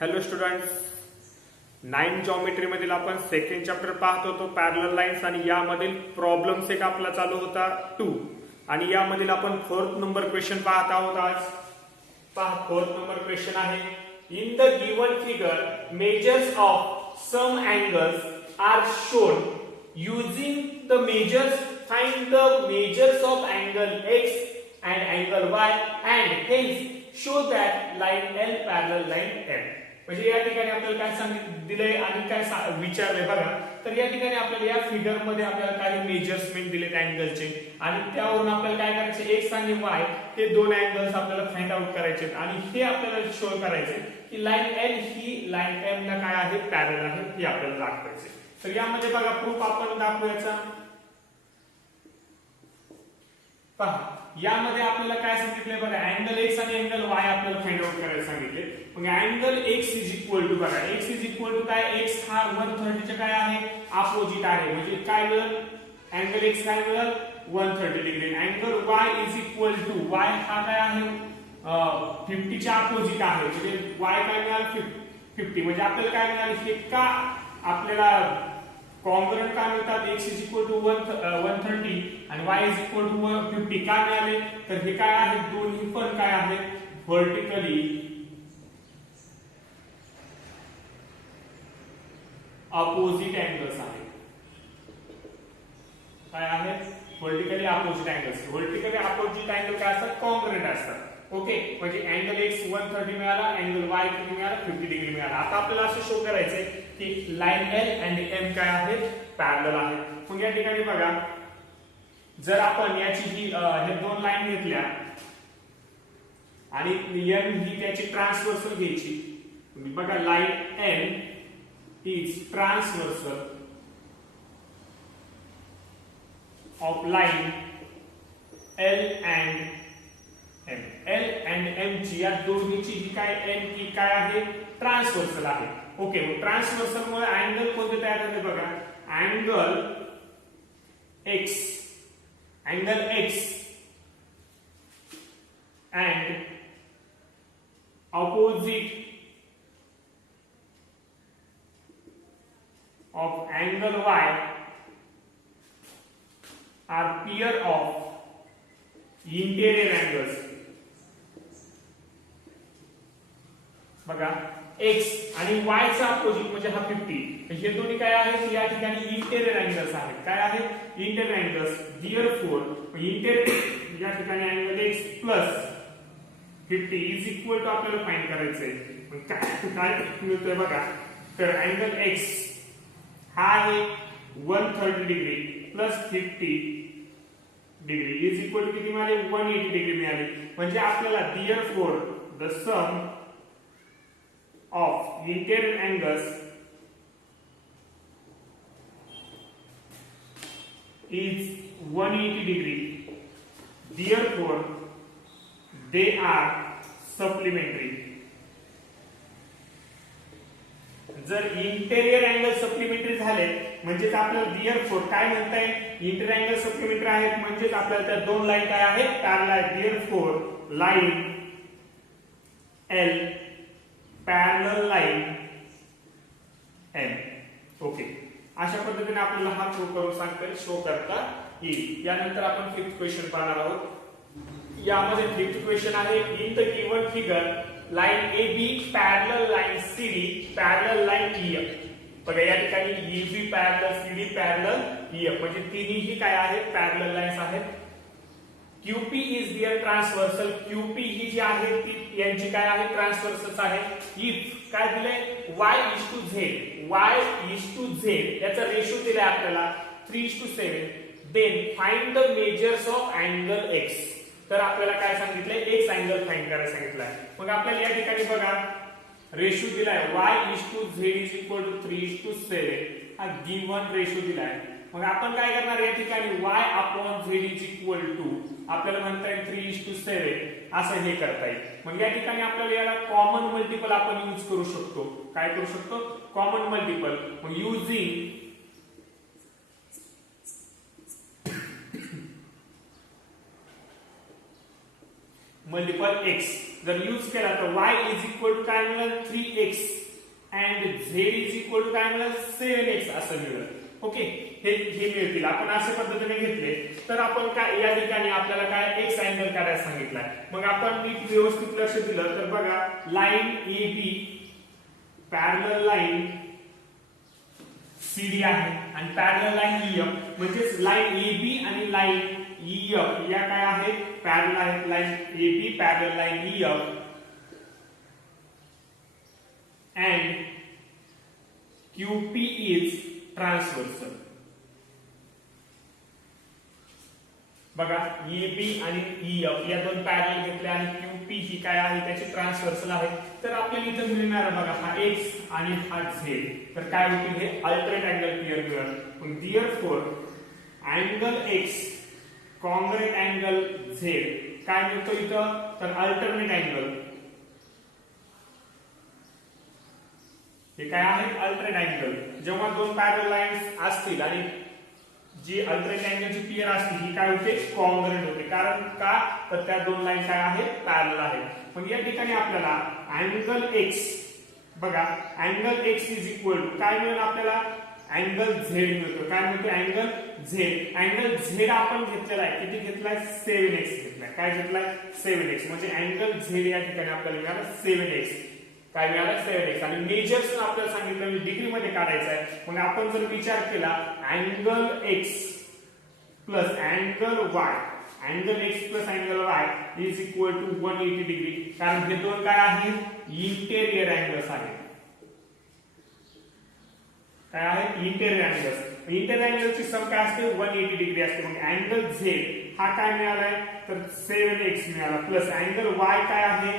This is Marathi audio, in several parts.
हॅलो स्टुडंट्स, 9 जॉमेट्री मधील आपण सेकंड चॅप्टर पाहत होतो पॅरलल लाईन्स आणि यामधील प्रॉब्लेम्स एक आपला चालू होता 2 आणि यामधील आपण 4th नंबर क्वेश्चन पाहत आहोत. आज पहा 4th नंबर क्वेश्चन आहे. In the given figure measures of some angles are shown using the measures. Find the measures of angle x and angle y and hence show that line L parallel line M. म्हणजे या ठिकाणी आपल्याला काय सांगितलं दिलंय आणि काय विचारलंय बघा. तर या ठिकाणी आपल्याला या फिगर मध्ये आपल्याला काही मेजर्समेंट दिलेत अँगलचे आणि त्यावरून आपल्याला काय करायचे x आणि y हे दोन अँगल्स आपल्याला फाइंड आउट करायचे आणि हे आपल्याला शो करायचे की लाईन L ही लाईन M ला काय आहे पॅरलल आहे हे आपल्याला दाखवायचे. तर यामध्ये बघा प्रूफ आपण दाखवायचा. पहा यामध्ये आपल्याला काय सांगितलंय बघा, अँगल x आणि अँगल y आपल्याला फाइंड आउट करायला सांगितले. मग angle x is equal to बघा, x इज इक्वल टू काय, x हा 130 च्या काय आहे अपोजिट आहे. म्हणजे काय मिळेल, अँगल x काय मिळेल 130 degree. Angle y is equal to y हा काय आहे 50 च्या अपोजिट आहे. म्हणजे y काय मिळाल 50. म्हणजे आपल्याला काय मिळाल, हे का आपल्याला कॉन्ग्रुएंट काय मिळतात, x इज इक्वल टू 130 आणि y इज इक्वल टू 50 का मिळाले. तर हे काय आहे, दोन्ही पण काय आहेत व्हर्टिकली अपोजिट अँगल्स आहेत. काय आहेत, vertically opposite angles. Vertically opposite angle काय असतात, कॉन्ग्रुएंट असतात. ओके, म्हणजे अँगल x 130 मिळाला, अँगल y किती मिळाला 50 डिग्री मिळाला. आता आपल्याला असं शो करायचंय की लाईन L आणि M काय आहेत पॅरलल आहेत. मग या ठिकाणी बघा, जर आपण याची ही हे दोन लाईन घेतल्या आणि M ही त्याची ट्रान्सव्हर्सल घ्यायची. बघा line N is transversal of line L and M. L and M ची या दोन्हीची जी काय M की काय आहे ट्रान्सव्हर्सल आहे. ओके, मग ट्रान्सव्हर्सल मुळे अँगल कोणते तयार झाले बघा, angle x and opposite of angle y are pair of interior angles. बघा x आणि y चा अपोजिट म्हणजे हा 50. हे दोन्ही काय आहेत, या ठिकाणी इंटेरियर अँगल्स आहेत. काय आहेत इंटेरियर अँगल्स. देअरफॉर इंटेरियर या ठिकाणी angle x plus 50 is equal to आपल्याला फाइंड करायचंय. मग काय मिळतंय बघा, तर अँगल x हा आहे 130 degree plus 50 degree is equal to किती मिळाले 180 डिग्री मिळाले. म्हणजे आपल्याला therefore the sum of interior angles is 180 degree. Therefore, they are supplementary. जर इंटेरियर अँगल सप्लिमेंटरी झाले म्हणजेच आपल्याला देअरफॉर काय म्हणता येईल, इंटेरियर अँगल सप्लिमेंटरी आहेत म्हणजेच आपल्याला त्या दोन लाईन काय आहेत पॅरलल आहेत. Therefore line L parallel line M. Okay, अशा पद्धतीने आपल्याला हा प्रूव्ह करून सांगता शो करता येईल. यानंतर आपण 5th क्वेश्चन पाहणार आहोत. यामध्ये 5th क्वेश्चन आहे. In the given figure line AB parallel line CD parallel line EF. बघा या ठिकाणी EB parallel CD parallel EF म्हणजे तिन्ही काय आहेत पॅरलल लाईन्स आहेत. QP is their transversal. QP ही जी आहे ती यांची काय आहे ट्रान्सव्हर्सल्स आहे. इफ काय दिलंय y is to z याचा रेशो दिलाय आपल्याला 3:7. Then find the measures of angle x. तर आपल्याला काय सांगितलंय x अँगल फाइंड करायला सांगितलंय. मग आपल्याला या ठिकाणी बघा रेशो दिलाय y is to z is equal to 3:7 हा गिवन रेशो दिलाय. मग आपण काय करणार या ठिकाणी y upon z is equal to आपल्याला म्हणता येईल 3:7 असं हे करता येईल. मग या ठिकाणी आपल्याला याला कॉमन मल्टिपल आपण यूज करू शकतो. काय करू शकतो, कॉमन मल्टिपल. मग युजिंग multiple x जर यूज केला तर y इज इक्वल टू काय मिळेल 3x and z is equal to काय मिळेल 7x असं मिळेल. ओके, हे मिळतील. आपण अशा पद्धतीने घेतले तर आपण काय या ठिकाणी आपल्याला काय एक्स अँगल काढायला सांगितलाय. मग आपण नीट व्यवस्थित लक्ष दिलं तर बघा line AB parallel line CD आहे आणि पॅरलल लाईन EF म्हणजेच लाईन AB आणि लाईन EF या काय आहेत पॅरलल आहेत. Line AB parallel line EF and QP is transversal. बघा AB आणि EF या दोन पॅरलल घेतले आणि QP ही काय आहे त्याची ट्रान्सव्हर्सल आहे. तर आपल्याला इथे मिळणार बघा हा X आणि हा Z. तर काय होतील हे अल्टरनेट अँगल क्लिअर मिळेल. मग therefore angle X congruent angle Z काय मिळतो इथं तर अल्टरनेट अँगल. हे काय आहे अल्टरनेट अँगल. जेव्हा दोन पॅरलल लाईन्स असतील आणि जी अल्टरनेट अँगलची पेअर असते ही काय होते कॉन्ग्रुएंट होते. कारण का तर त्या दोन लाईन काय आहेत पॅरलल आहेत. मग या ठिकाणी आपल्याला अँगल x बघा angle x is equal to काय मिळेल आपल्याला अँगल z मिळतो. काय मिळतो अँगल z. अँगल z आपण घेतलेला आहे किती घेतलाय 7x घेतलाय. काय घेतलाय 7x म्हणजे अँगल z या ठिकाणी आपल्याला मिळाला 7x. काय मिळालं 7x आणि मेजर्स आपल्याला सांगितलं म्हणजे डिग्री मध्ये काढायचं आहे. मग आपण जर विचार केला angle x plus angle y angle x plus angle y is equal to 180 degree. कारण हे दोन काय आहेत इंटेरियर अँगल्स आहेत. काय आहे इंटेरियर अँगल्स. इंटेरियर अँगलची सम काय असते 180 डिग्री असते. मग अँगल z हा काय मिळालाय तर 7x मिळाला प्लस अँगल y काय आहे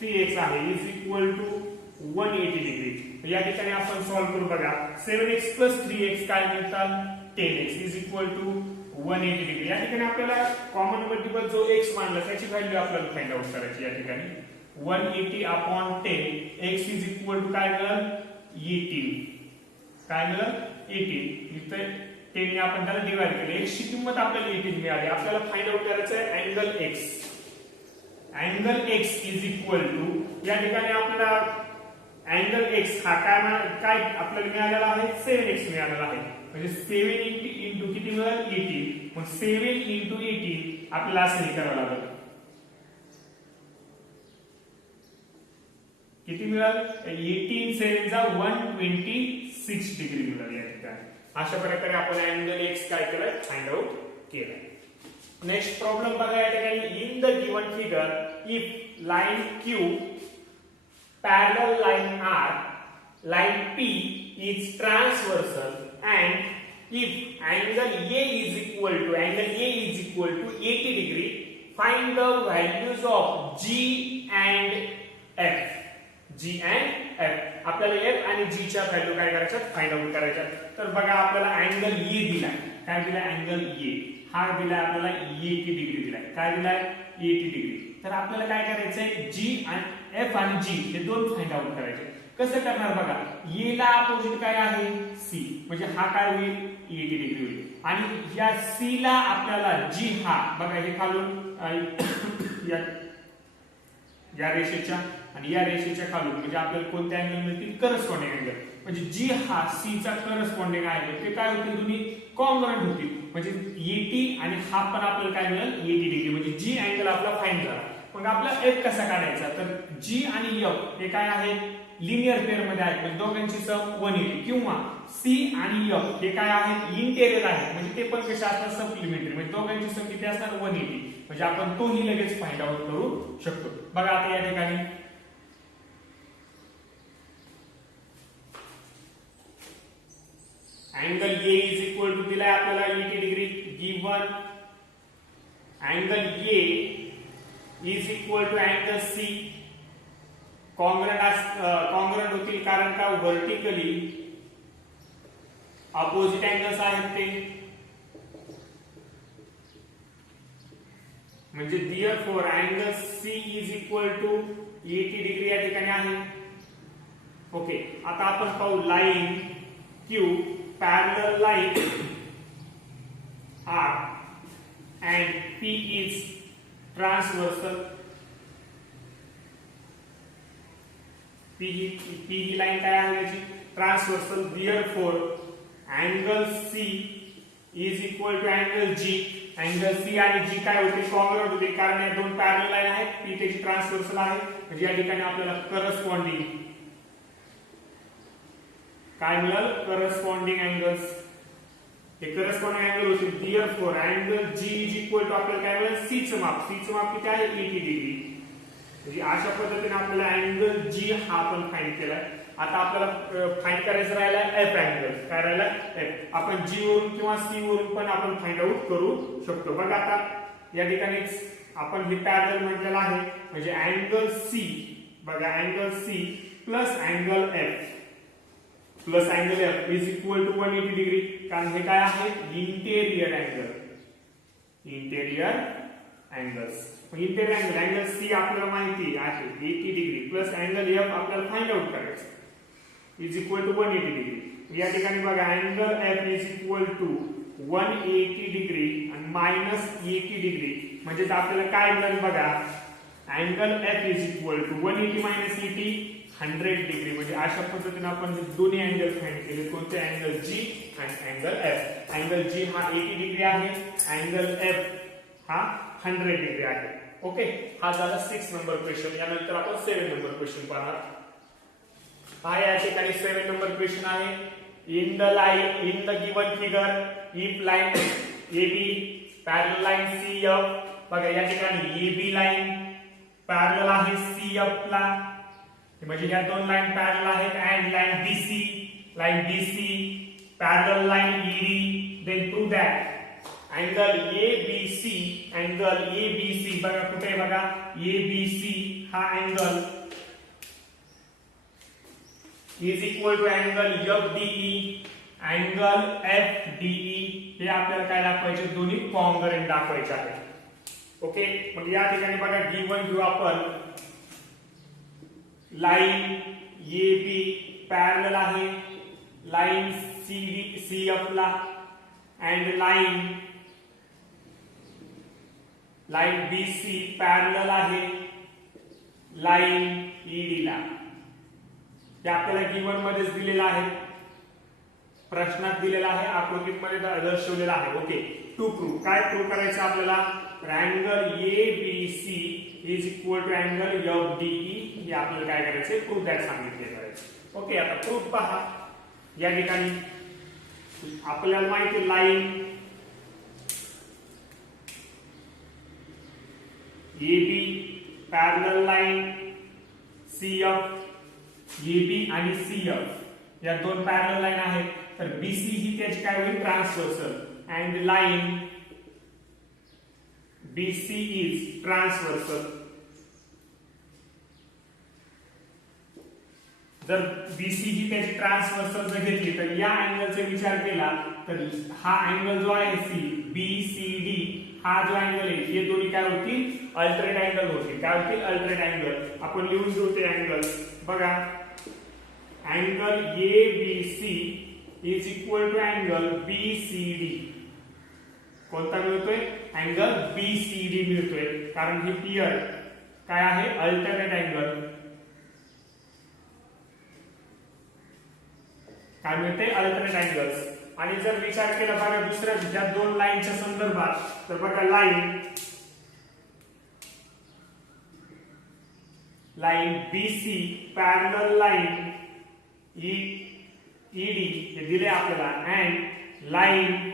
3x आहे इज इक्वल टू 180 डिग्री. या ठिकाणी आपण सॉल्व्ह करू बघा 7x प्लस 3x काय मिळतात 10x is equal to 180 degree. या ठिकाणी आपल्याला कॉमन मल्टिपल जो x मानला त्याची व्हॅल्यू आपल्याला फाइंड आउट करायची. या ठिकाणी 180 upon 10 x is equal to काय मिळेल 18. काय मिळेल 18. इथे 10 ने आपण त्याला डिवाइड केले. x ची किंमत आपल्याला 18 मिळाली. आपल्याला फाइंड आउट करायचं आहे angle x. Angle x is equal to या ठिकाणी आपल्याला अँगल x हा काय आपल्याला मिळालेला आहे 7x मिळालेला आहे. म्हणजे 7 इंटू किती मिळेल 18. मग 7 इंटू 18 आपल्याला असं हे करावं लागेल. किती मिळेल 18 7 जा 126 डिग्री मिळेल. या ठिकाणी अशा प्रकारे आपण अँगल x काय केलं फाइंड आउट केलं. नेक्स्ट प्रॉब्लेम बघा या ठिकाणी in the given figure if line Q parallel line R line P is transversal and if angle A is equal to 80 degree find the values of G and F. G and F आपल्याला F आणि G च्या व्हॅल्यू काय करायच्या फाइंड आउट करायच्या. तर बघा आपल्याला अँगल A दिलाय. काय दिलाय अँगल A हा दिलाय आपल्याला 80 डिग्री दिलाय. काय दिलाय 80 डिग्री. तर आपल्याला काय करायचंय G आणि F आणि G हे दोन फाइंड आउट करायचे. कसं करणार बघा A ला अपोजिट काय आहे C म्हणजे हा काय होईल 80 डिग्री होईल. आणि या C ला आपल्याला G हा बघा हे खालून या रेषेच्या आणि या रेषेच्या खालून म्हणजे आपल्याला कोणते अँगल मिळतील करस्पॉन्डिंग अँगल. म्हणजे G हा C चा करस्पॉन्डिंग अँगल ते काय होतील दोन्ही कॉन्ग्रुएंट होतील. म्हणजे 80 आणि हा पण आपल्याला काय मिळेल 80 डिग्री. म्हणजे G अँगल आपला फाइंड झाला. मग आपला F कसा काढायचा तर G आणि F हे काय आहेत लिनियर पेअर मध्ये आहेत. म्हणजे दोघांची सम 180 किंवा C आणि F हे काय आहेत इंटेरियर आहेत. म्हणजे ते पण कसे असतात सप्लिमेंटरी. म्हणजे दोघांची सम किती असणार 180. म्हणजे आपण तोही लगेच फाइंड आउट करू शकतो. बघा आता या ठिकाणी angle A is equal to दिलाय आपल्याला 80 degree. Given angle A is equal to angle C congruent होतील कारण का व्हर्टिकली अपोजिट अँगल्स आहेत ते. म्हणजे therefore angle C is equal to 80 degree या ठिकाणी आहे. ओके आता आपण पाहू line Q parallel line R and P is transversal. ही लाईन काय आहे याची transversal. Therefore angle C is equal to angle G. Angle C आणि जी काय होते कॉन्ग्रुएंट होते कारण या दोन पॅरलल लाईन आहेत. पी त्याची ट्रान्सव्हर्सल आहे म्हणजे या ठिकाणी आपल्याला करस्पॉन्डिंग काय मिळाल करस्पॉन्डिंग अँगल्स. हे करस्पॉन्डिंग अँगल होते. Therefore angle G is equal to आपल्याला काय मिळाल सी चं माप. सी चं माप किती आहे 80 डिग्री. म्हणजे अशा पद्धतीने आपल्याला अँगल जी हा आपण फाइंड केलाय. आता आपल्याला फाइंड करायचं राहिला एफ अँगल. काय राहिला एफ. आपण जी वरून किंवा सी वरून पण आपण फाइंड आउट करू शकतो. बघा आता या ठिकाणी आपण हे पॅरलल म्हटलेलं आहे म्हणजे अँगल सी. बघा angle C plus angle F plus angle F is equal to 180 degree. कारण हे काय आहे interior angle. Interior angles. Interior angle angle C आपल्याला माहिती आहे 80 डिग्री प्लस अँगल एफ आपल्याला फाइंड आउट करायचं इज इक्वल टू 180 डिग्री. या ठिकाणी बघा angle F is equal to 180 degree आणि मायनस 80 डिग्री म्हणजे आपल्याला काय मिळेल बघा angle F is equal to 180 minus 80 100 degree. म्हणजे अशा पद्धतीने आपण दोन्ही अँगल फाइंड केले. कोणते अँगल जी आणि अँगल एफ. अँगल जी हा 80 डिग्री आहे. अँगल एफ हा 100 डिग्री आहे. ओके हा झाला 6 नंबर क्वेश्चन. यानंतर आपण 7 नंबर क्वेश्चन पाहणार. हा या ठिकाणी 7 नंबर क्वेश्चन आहे. In the given figure if line AB parallel line CF. बघा या ठिकाणी AB लाइन पॅरलल आहे CF ला म्हणजे ह्या दोन लाइन पॅरलल आहेत. And line BC parallel line ED. Then prove that angle ABC बघा कुठे बघा ABC हा angle is equal to angle FDE. Angle FDE हे आपल्याला काय दाखवायचे दोन्ही कॉन्ग्रुएंट दाखवायचे आहे. ओके म्हणजे या ठिकाणी बघा गिवन घेऊ आपण लाइन AB पॅरलल आहे लाइन CF ला अँड लाइन BC पॅरलल आहे लाइन ED ला. हे आपल्याला गिवन मध्येच दिलेलं आहे. प्रश्नात दिलेला आहे आकृतीत मध्ये दर्शवलेला आहे. ओके टू प्रूव्ह काय प्रूव्ह करायचं आपल्याला angle ABC is equal to angle FDE. हे आपल्याला काय करायचं प्रूव्ह दॅट सांगितले करायचं. ओके आता प्रूफ पहा. या ठिकाणी आपल्याला माहिती line AB parallel line CF. AB आणि CF या दोन पॅरलल लाइन आहेत. तर BC ही त्याची काय होईल transversal. And line BC is transversal. जर BC ही त्याची ट्रान्सव्हर्सल जर घेतली तर या अँगलचा विचार केला तर हा अँगल जो आहे BCD हा जो अँगल आहे हे दोन्ही काय होतील अल्टरनेट अँगल होतील. काय होतील अल्टरनेट अँगल. आपण लिहून घेऊ ते अँगल. बघा angle ABC is equal to angle BCD. कोणता मिळतोय अँगल BCD मिळतोय कारण ही क्लिअर काय आहे अल्टरनेट अँगल. काय मिळते अल्टरनेट अँगल्स. आणि जर विचार केला बघा दुसऱ्या ज्या दोन लाईनच्या संदर्भात तर बघा line BC parallel line ED हे दिले आपल्याला. अँड लाइन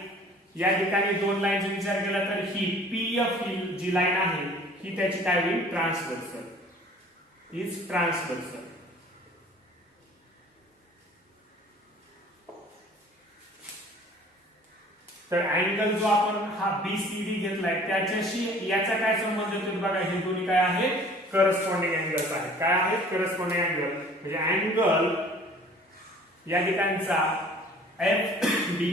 या ठिकाणी दोन लाईनचा विचार केला तर ही PF ही जी लाइन आहे ही त्याची काय होईल ट्रान्सव्हर्सल इज ट्रान्सव्हर्सल. तर अँगल जो आपण हा BCD घेतलाय त्याच्याशी याचा काय संबंध येतो बघा. हे दोन्ही काय आहे करस्पॉन्डिंग अँगल्स आहेत. काय आहेत करस्पॉन्डिंग अँगल म्हणजे अँगल या ठिकाणचा FDE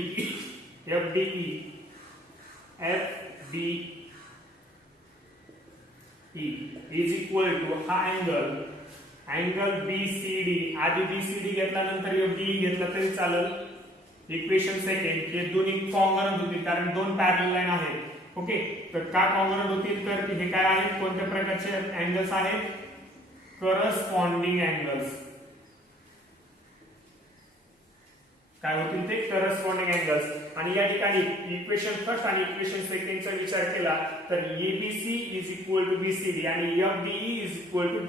इज इक्वल टू हा अँगल BCD. आधी BCD घेतल्यानंतर FDE घेतला तरी चालेल. इक्वेशन सेकंड हे दोन्ही कॉन्ग्रुएंट होतील कारण दोन पॅरलल लाइन आहेत. ओके तर का कॉन्ग्रुएंट होतील तर हे काय आहेत कोणत्या प्रकारचे अँगल्स आहेत करस्पॉन्डिंग अँगल्स. काय होतील ते करस्पॉन्डिंग अँगल्स. आणि या ठिकाणी इक्वेशन फर्स्ट आणि इक्वेशन सेकंडचा विचार केला तर ABC is equal to BCD आणि FDE is equal to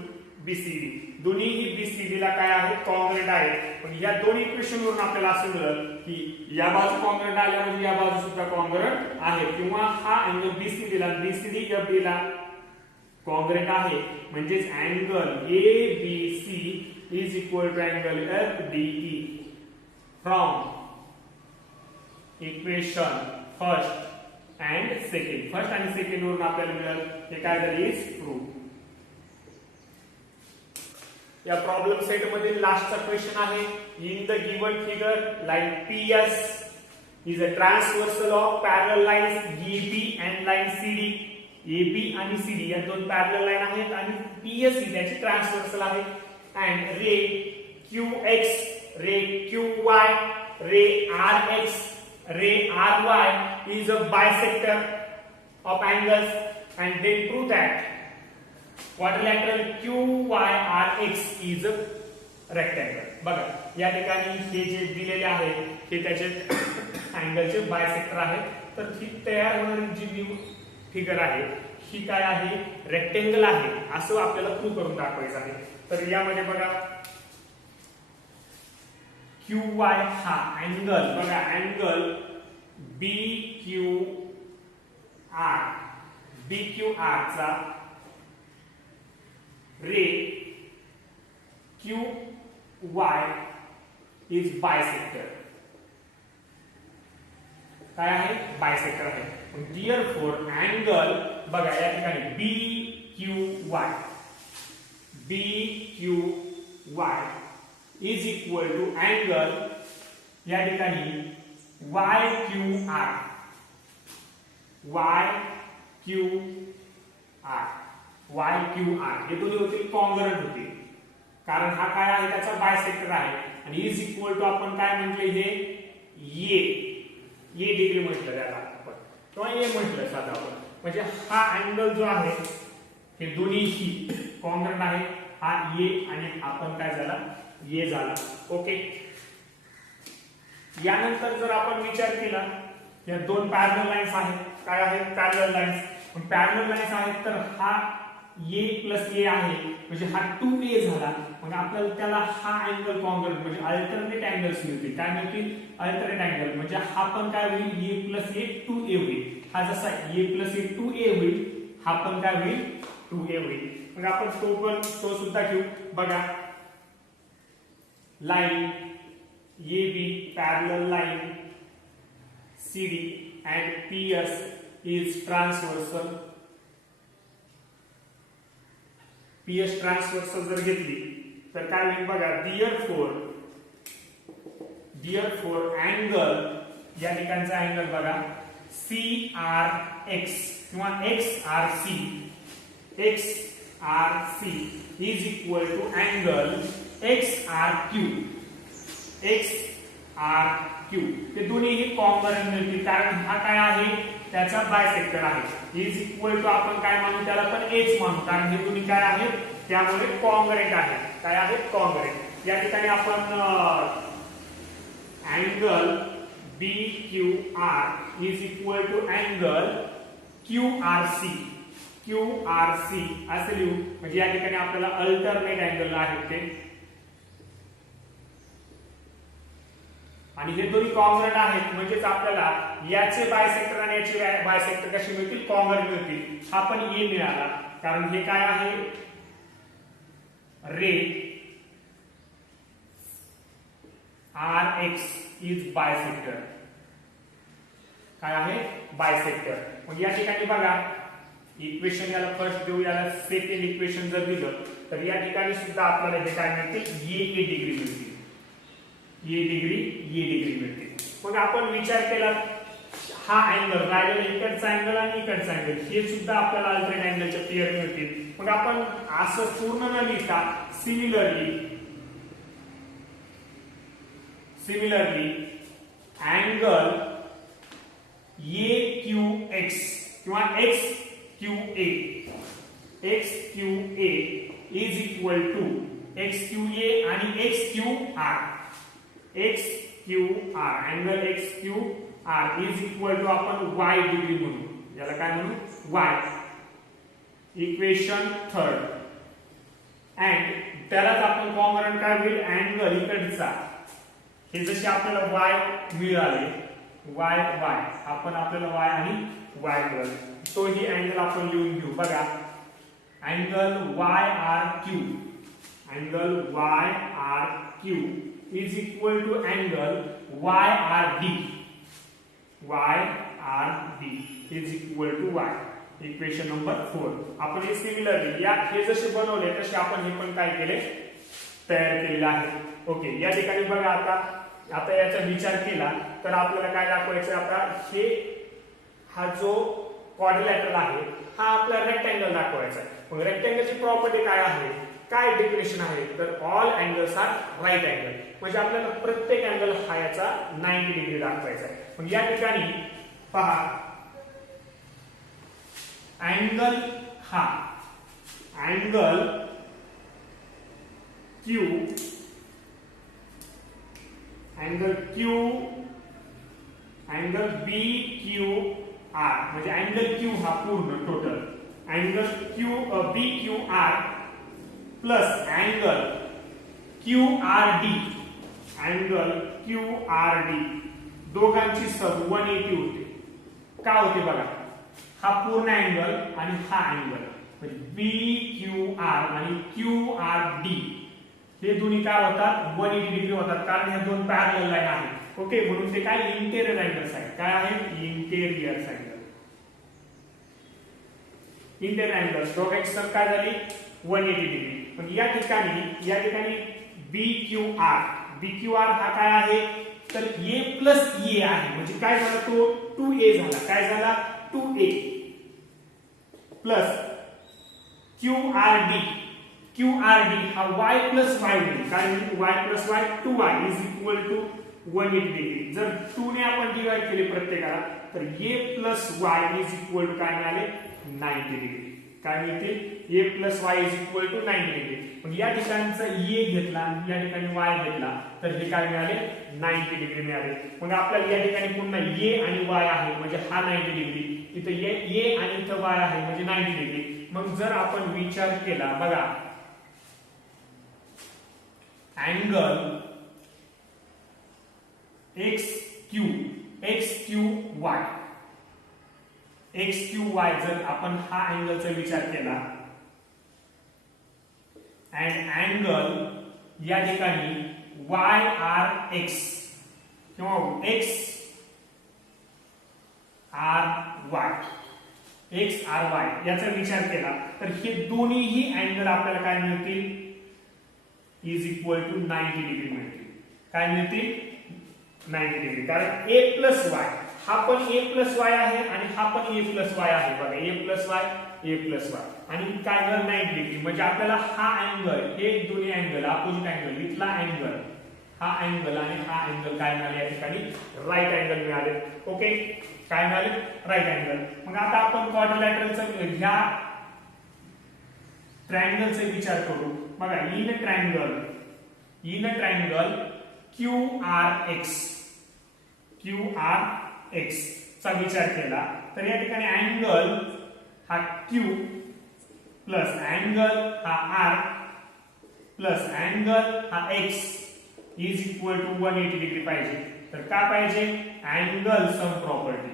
BCD. दोन्हीही बीसीडी ला काय आहे कॉन्ग्रुएंट आहे. पण या दोन इक्वेशन वरून आपल्याला असं मिळेल की या बाजू कॉन्ग्रुएंट आल्या म्हणजे या बाजू सुद्धा कॉन्ग्रुएंट आहे किंवा हा अँगल बीसीडी ला बीसीडी एफडी ला कॉन्ग्रुएंट आहे. म्हणजेच angle ABC is equal to angle FDE from equation first and second. First आणि सेकंड वरून आपल्याला मिळेल हे काय झाले इज प्रूव्ह. या प्रॉब्लेम सेट मधील लास्टचा क्वेश्चन आहे. In the given figure line PS is a transversal of parallel lines AB and line CD. AB आणि CD या दोन पॅरलल लाइन आहेत आणि PSE त्याची ट्रान्सव्हर्सल आहे. And ray QX, ray QY, ray RX, ray RY is a bisector of angles and then prove that quadrilateral QYRX is a rectangle. बघा या ठिकाणी हे जे दिलेले आहे हे त्याचे अँगलचे बायसेक्टर आहे. तर ही तयार होणारी जी फिगर आहे ही काय आहे रेक्टेंगल आहे असं आपल्याला प्रूव्ह करून दाखवायचं आहे. तर यामध्ये बघा QY हा अँगल बघा अँगल BQR चा रे QY इज बायसेक्टर. काय आहे बायसेक्टर आहे. Therefore अँगल बघा या ठिकाणी BQY is equal to angle या ठिकाणी YQR हे दोन्ही होते कॉन्ग्रुएंट होते कारण हा काय आहे त्याचा बायसेक्टर आहे. आणि इज इक्वल टू आपण काय म्हटले हे ए डिग्री म्हटलं त्याला आपण किंवा ए म्हटलं साधा आपण. म्हणजे हा अँगल जो आहे हे दोन्हीही कॉन्ग्रुएंट आहे. हा ए आणि आपण काय झाला ए झाला. ओके. यानंतर जर आपण विचार केला या दोन पॅरलल लाइन्स आहेत काय आहेत पॅरलल लाइन्स. पण पॅरलल लाइन्स आहेत तर हा ए प्लस ए आहे म्हणजे हा 2a झाला. मग आपल्याला त्याला हा अँगल कॉन्ग्रुएंट म्हणजे अल्टरनेट अँगल्स मिळतील. काय मिळतील अल्टरनेट अँगल. म्हणजे हा पण काय होईल ए प्लस ए 2a होईल. हा जसा ए प्लस ए 2a होईल हा पण काय होईल 2a होईल. मग आपण तो सुद्धा घेऊ. बघा line AB parallel line CD and PS is transversal. PS transversal जर घेतली तर काय होईल बघा therefore angle या ठिकाणचा अँगल बघा CRX किंवा XRC is equal to angle XRQ. ते दोन्हीही कॉन्ग्रुएंट मिळतील कारण हा काय आहे त्याचा बायसेक्टर आहे. इज इक्वल टू आपण काय मानू त्याला पण एच मानू कारण हे दोन्ही काय आहेत त्यामुळे कॉन्ग्रुएंट आहे. काय आहे कॉन्ग्रुएंट. या ठिकाणी आपण angle BQR is equal to angle QRC असे लिहू. म्हणजे या ठिकाणी आपल्याला अल्टरनेट अँगल आहेत ते आणि हे दोन्ही कॉन्ग्रुएंट आहेत. म्हणजेच आपल्याला याचे बायसेक्टर आणि याचे बायसेक्टर कसे मिळतील कॉन्ग्रुएंट मिळतील. हा पण ए मिळाला कारण हे काय आहे रे RX इज बायसेक्टर. काय आहे बायसेक्टर. मग या ठिकाणी बघा इक्वेशन याला फर्स्ट देऊ याला सेकंड इक्वेशन जर दिलं तर या ठिकाणी सुद्धा आपल्याला हे काय मिळतील ए डिग्री मिळतील. ए डिग्री मिळते. मग आपण विचार केला हा अँगल राहिलेला इकडचा अँगल आणि इकडचा अँगल हे सुद्धा आपल्याला अल्टरनेट अँगलच्या पेअर मिळतील. मग आपण असं पूर्ण न लिहिता सिमिलरली अँगल AQX किंवा XQA is equal to XQA आणि XQR Q R, angle X Q R is equal to आपण वाय डिग्री म्हणू, याला काय म्हणू, वाय. Equation third. अँड त्यालाच आपण कॉंग्रुएंट काय होईल, अँगल इकडचा, हे जसे आपल्याला वाय मिळाले, वाय वाय, आपण आपल्याला वाय आणि वाय मिळाले, तोही अँगल आपण लिहून घेऊ. बघा, angle Y R Q, angle Y R Q is equal to angle Y R D, Y R D is equal to Y. Equation number 4. आपण हे सिमिलरली या हे जसे बनवले तसे आपण हे पण काय केले, तयार केलेले आहे. ओके, या ठिकाणी बघा, आता याचा विचार केला तर आपल्याला काय दाखवायचं, आता हे हा जो क्वाड्रिलॅटरल आहे हा आपला रेक्टँगल दाखवायचा आहे. मग रेक्टँगलची प्रॉपर्टी काय आहे, काय डेफिनेशन आहे, तर all angles are right angle, म्हणजे आपल्याला प्रत्येक अँगल हा याचा 90 डिग्री दाखवायचा आहे. मग या ठिकाणी पहा, अँगल हा angle Q, angle Q, angle B Q R, म्हणजे अँगल क्यू हा पूर्ण total angle Q B Q R plus angle Q R D, angle Q R D दोघांची सब 180 होते. का होते बघा, हा पूर्ण अँगल आणि हा अँगल म्हणजे बी क्यू आर आणि क्यू आर डी हे दोन्ही काय होतात, 180 डिग्री होतात, कारण हे दोन पॅरलल लाईन आहेत. ओके, म्हणून ते काय इंटेरियर अँगल्स आहेत. काय आहे, इंटेरियर अँगल. इंटेरियर अँगल्स दोघांची सब काय झाली, 180 डिग्री. पण या ठिकाणी बी क्यू आर, बी क्यू आर हा काय आहे, तर ए प्लस ए आहे, म्हणजे काय झाला, तो 2a झाला. काय झाला, 2a plus Q R D, Q R D हा y प्लस y होईल, कारण y plus y 2y is equal to 180 degree. जर 2 ने आपण डिवाइड केले प्रत्येकाला तर a plus y is equal to काय मिळाले, 90 डिग्री. काय मिळते, a plus y is equal to 90 degree. मग या ठिकाणचा a घेतला आणि या ठिकाणी y घेतला तर हे काय मिळाले, 90 डिग्री मिळाले. मग आपल्याला या ठिकाणी पुन्हा a आणि y आहे म्हणजे हा 90 डिग्री, इथे a आणि इथं y आहे म्हणजे 90 डिग्री. मग जर आपण विचार केला, बघा, angle X Q Y, x Q Y, जर आपण हा अँगलचा विचार केला अँड अँगल या ठिकाणी वाय आर एक्स किंवा X R Y, X R Y याचा विचार केला तर हे दोन्हीही अँगल आपल्याला काय मिळतील, इज इक्वल टू 90 डिग्री मिळतील. काय मिळतील, 90 डिग्री. कारण a प्लस वाय, हा पण a प्लस वाय आहे आणि हा पण a प्लस वाय आहे. बघा, a प्लस वाय आणि काय झालं, 90 डिग्री. म्हणजे आपल्याला हा अँगल, हे दोन्ही अँगल अपोजिट अँगल, इथला अँगल, हा अँगल आणि हा अँगल काय मिळाले, या ठिकाणी राईट अँगल मिळाले. ओके, काय मिळाले, राईट अँगल. मग आता आपण क्वाड्रिलॅटरलचा ह्या ट्रायंगलचा विचार करू. बघा, in triangle Q R X चा विचार केला तर या ठिकाणी अँगल हा क्यू प्लस अँगल हा आर प्लस अँगल हा X is equal to 180 degree पाहिजे. तर काय पाहिजे, angle sum property.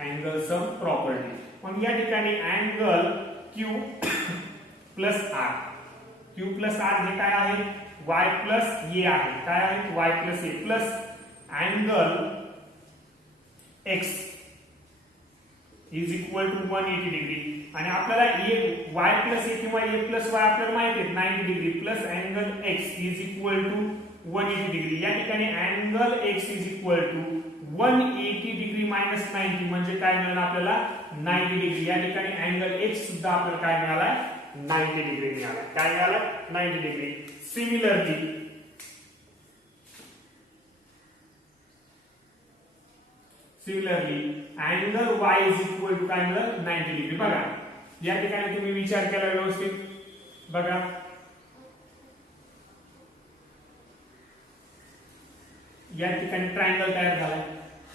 Angle sum property. मग या ठिकाणी angle Q plus R, Q plus R हे काय आहे, वाय प्लस ए आहे. काय आहे, Y plus A plus angle X is equal to 180 degree. आणि आपल्याला ए वाय प्लस ए किंवा ए प्लस वाय आपल्याला माहिती आहे 90 degree plus angle X is equal to 180 degree. या ठिकाणी angle X is equal to 180 degree minus 90 म्हणजे काय मिळालं आपल्याला, 90 डिग्री. या ठिकाणी अँगल एक्स सुद्धा आपल्याला काय मिळाला, 90 डिग्री मिळाला. काय मिळाला, 90 degree. Similarly angle y is equal to काय मिळालं, 90 डिग्री. बघा, या ठिकाणी तुम्ही विचार केला व्यवस्थित. बघा, या ठिकाणी ट्रायंगल तयार झालाय,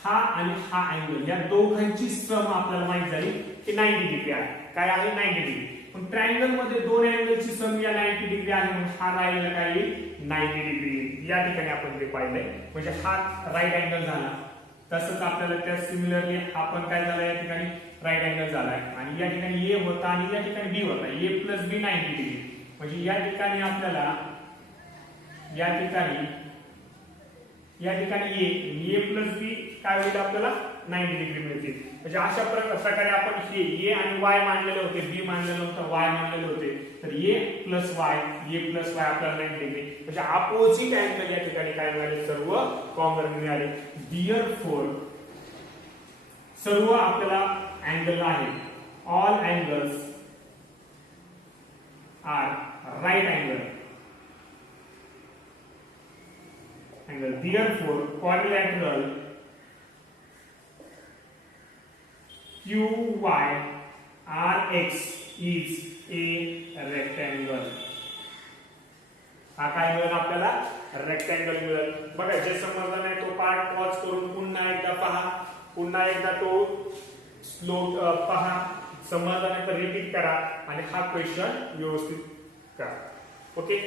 हा आणि हा अँगल या दोघांची सम आपल्याला माहित झाली की 90 डिग्री आहे. काय आहे 90 डिग्री. पण ट्रायंगल मध्ये दोन अँगलची सम या 90 डिग्री आहे म्हणून हा राहिलेला काय येईल 90 डिग्री. या ठिकाणी आपण ते पाहिलंय म्हणजे हा राईट अँगल झाला. तसंच आपल्याला त्या सिमिलरली आपण काय झालं या ठिकाणी राईट अँगल झालाय आणि या ठिकाणी ए होता आणि या ठिकाणी बी होता. ए प्लस बी 90 डिग्री म्हणजे या ठिकाणी आपल्याला या ठिकाणी ए प्लस बी काय होईल आपल्याला 90 डिग्री मिळतील. म्हणजे अशा प्रकारे आपण हे ए आणि वाय मांडलेले होते, बी मांडलेलं होतं, वाय मांडलेले होते. तर ए प्लस वाय आपल्याला 90 डिग्री म्हणजे अपोजिट अँगल या ठिकाणी काय मिळाले सर्व कॉमन मिळाले. देअरफॉर सर्व आपल्याला अँगल आहे all angles are right angle. Therefore, quadrilateral QYRX is a rectangle. हा काय मिळेल आपल्याला रेक्टँगल मिळेल. बघा जे समजलं नाही तो पार्ट पॉज करून पुन्हा एकदा पहा, पुन्हा एकदा तो स्लो पहा, समजलं नाही तर रिपीट करा आणि हा क्वेश्चन व्यवस्थित करा. ओके.